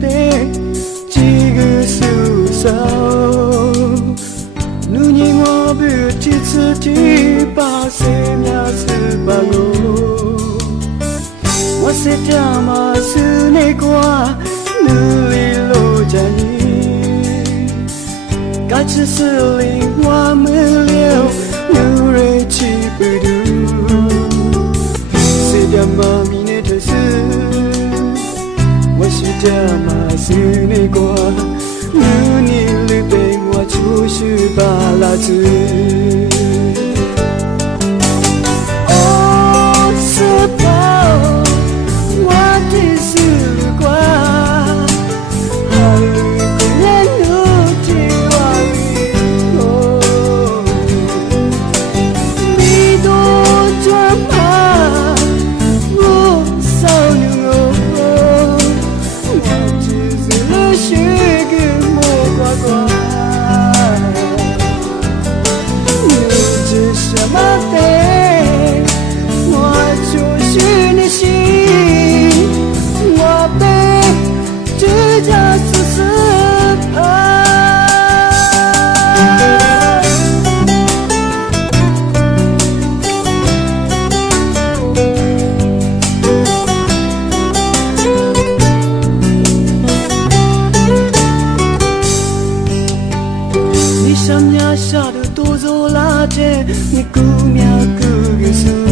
的几个受伤，如今我不记自己把生命是把我，我是这么是那个努力路着你，该只是令我们留努力去不读，是这么迷恋的事。我是这么是那个，你里被我出去把拉子。哦，是吧？我的时光，还有人路的话里哦，你多转吗？我少女哦。是个木瓜瓜，你是什么的？我就是你心，我被这家只是怕。想呀，下的多走拉着，你姑娘姑个是。